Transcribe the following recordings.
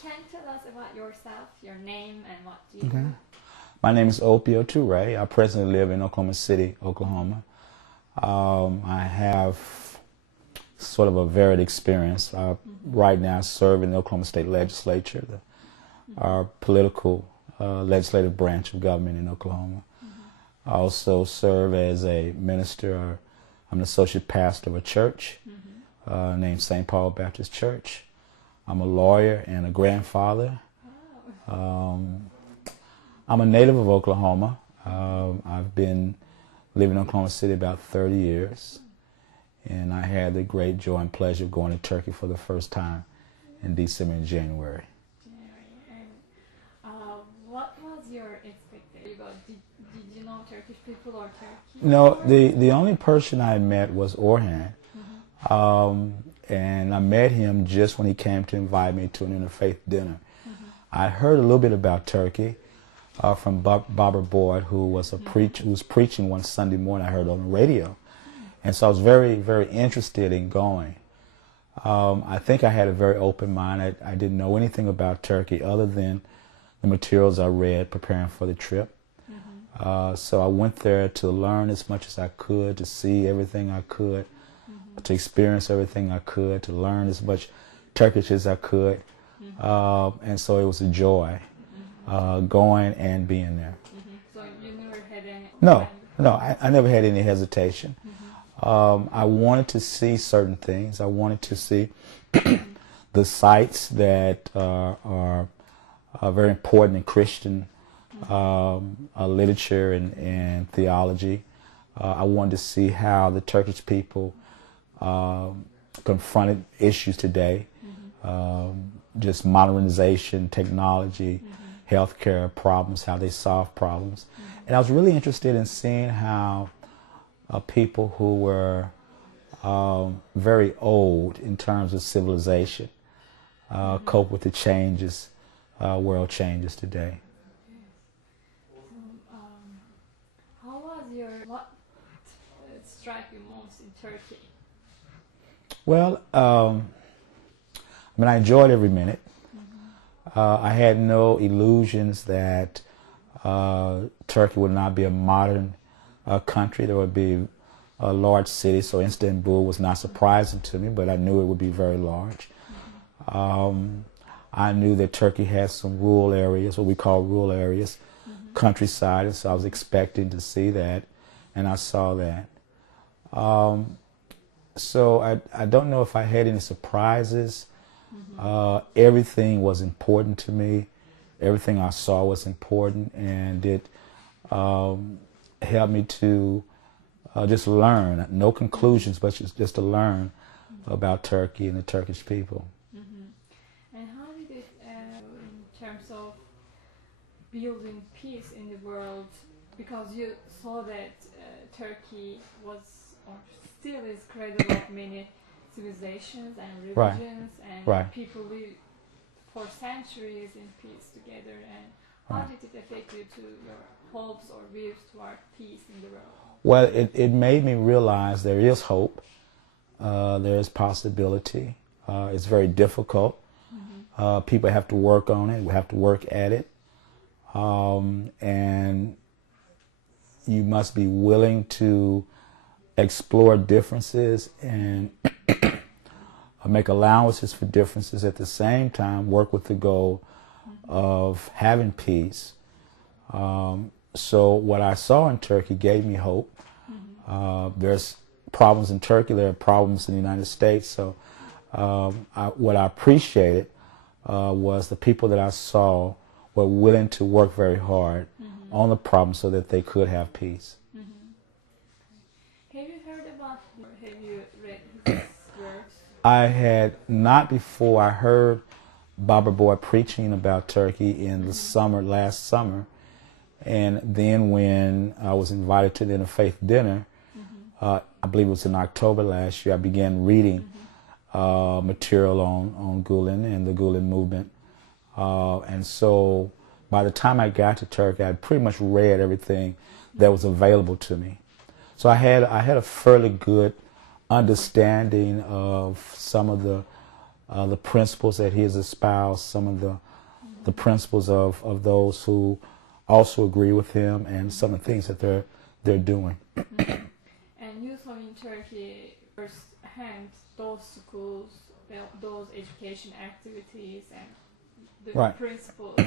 can you tell us about yourself, your name, and what do you do? My name is Opio Toure. I presently live in Oklahoma City, Oklahoma. I have sort of a varied experience. Right now I serve in the Oklahoma State Legislature, our political legislative branch of government in Oklahoma. I also serve as a minister. I'm an associate pastor of a church named St. Paul Baptist Church. I'm a lawyer and a grandfather. I'm a native of Oklahoma. I've been living in Oklahoma City about 30 years. And I had the great joy and pleasure of going to Turkey for the first time in December and January. And what was your expectation? Did you know Turkish people or Turkey? No, the only person I met was Orhan. And I met him just when he came to invite me to an interfaith dinner. I heard a little bit about Turkey from Barbara Boyd, who was preaching one Sunday morning. I heard on the radio. And so I was very, very interested in going. I think I had a very open mind. I didn't know anything about Turkey other than the materials I read preparing for the trip. So I went there to learn as much as I could, to see everything I could, to experience everything I could, to learn as much Turkish as I could. And so it was a joy going and being there. So you never had any... No, I never had any hesitation. I wanted to see certain things. I wanted to see the sites that are very important in Christian literature and theology. I wanted to see how the Turkish people confronted issues today, just modernization, technology, healthcare problems, how they solve problems. And I was really interested in seeing how people who were very old in terms of civilization cope with the changes, world changes today. What struck you most in Turkey? Well, I enjoyed every minute. I had no illusions that Turkey would not be a modern country. There would be a large city, so Istanbul was not surprising to me, but I knew it would be very large. I knew that Turkey has some rural areas, what we call rural areas, countryside, and so I was expecting to see that, and I saw that. So I don't know if I had any surprises. Everything was important to me. Everything I saw was important, and it helped me to just learn. No conclusions, but just to learn about Turkey and the Turkish people. And how did it, in terms of building peace in the world, because you saw that Turkey was or still is cradle of many civilizations and religions, and people live for centuries in peace together, and how did it affect you to your hopes or views toward peace in the world? Well, it made me realize there is hope, there is possibility. It's very difficult. People have to work on it, we have to work at it, and you must be willing to explore differences and make allowances for differences, at the same time work with the goal of having peace. So what I saw in Turkey gave me hope. There's problems in Turkey, there are problems in the United States, so what I appreciated was the people that I saw were willing to work very hard on the problem so that they could have peace. Have you heard about, or have you read his works? I had not before. I heard Barbara Boyd preaching about Turkey in the summer, last summer, and then when I was invited to the interfaith dinner, I believe it was in October last year, I began reading material on Gulen and the Gulen Movement. And so by the time I got to Turkey, I had pretty much read everything that was available to me. So I had a fairly good understanding of some of the the principles that he has espoused, some of the principles of those who also agree with him, and some of the things that they're doing. And you saw in Turkey firsthand those schools, those education activities, and the Right. principles,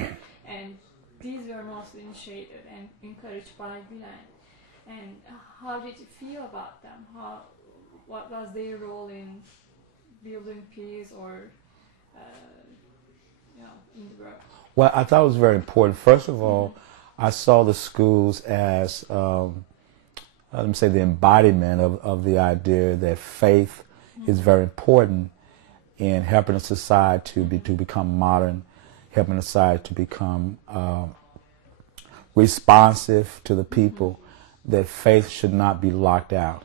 and these were mostly initiated and encouraged by Gulen. And how did you feel about them? What was their role in building peace, or in the world? Well, I thought it was very important. First of all, I saw the schools as, let me say, the embodiment of the idea that faith is very important in helping a society to become modern, helping a society to become responsive to the people, that faith should not be locked out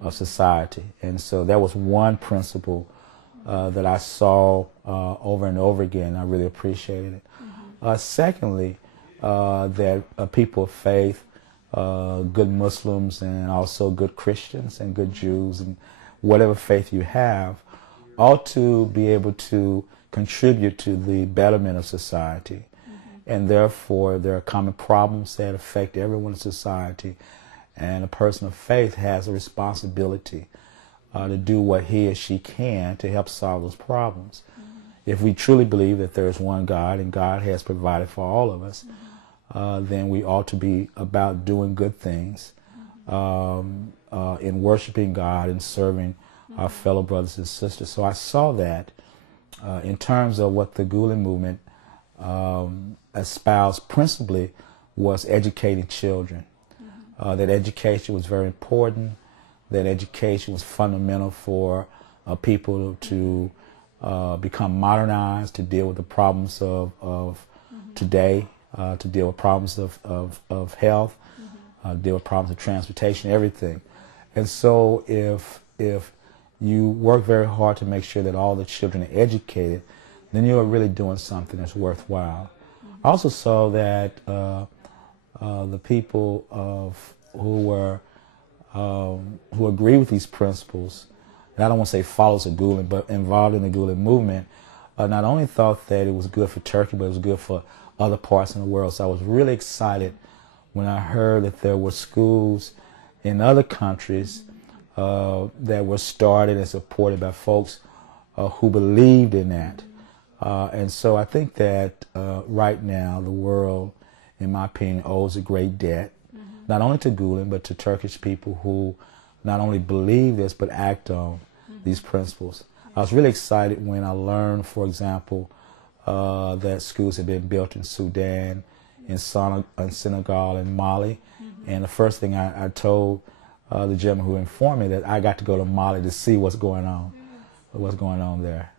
of society. And so that was one principle that I saw over and over again. I really appreciated it. Secondly, that people of faith, good Muslims and also good Christians and good Jews and whatever faith you have, ought to be able to contribute to the betterment of society. And therefore there are common problems that affect everyone in society, and a person of faith has a responsibility to do what he or she can to help solve those problems. If we truly believe that there is one God and God has provided for all of us, then we ought to be about doing good things, in worshiping God and serving our fellow brothers and sisters. So I saw that in terms of what the Gulen Movement espoused principally was educating children. That education was very important, that education was fundamental for people to become modernized, to deal with the problems of today, to deal with problems of health, deal with problems of transportation, everything. And so if you work very hard to make sure that all the children are educated, then you are really doing something that's worthwhile. I also saw that the people who agree with these principles, and I don't want to say followers of Gulen, but involved in the Gulen Movement, not only thought that it was good for Turkey, but it was good for other parts in the world. So I was really excited when I heard that there were schools in other countries that were started and supported by folks who believed in that. And so I think that right now the world, in my opinion, owes a great debt, not only to Gulen, but to Turkish people who not only believe this, but act on these principles. I was really excited when I learned, for example, that schools had been built in Sudan, in Senegal, and Mali. And the first thing I told the gentleman who informed me that I got to go to Mali to see what's going on there.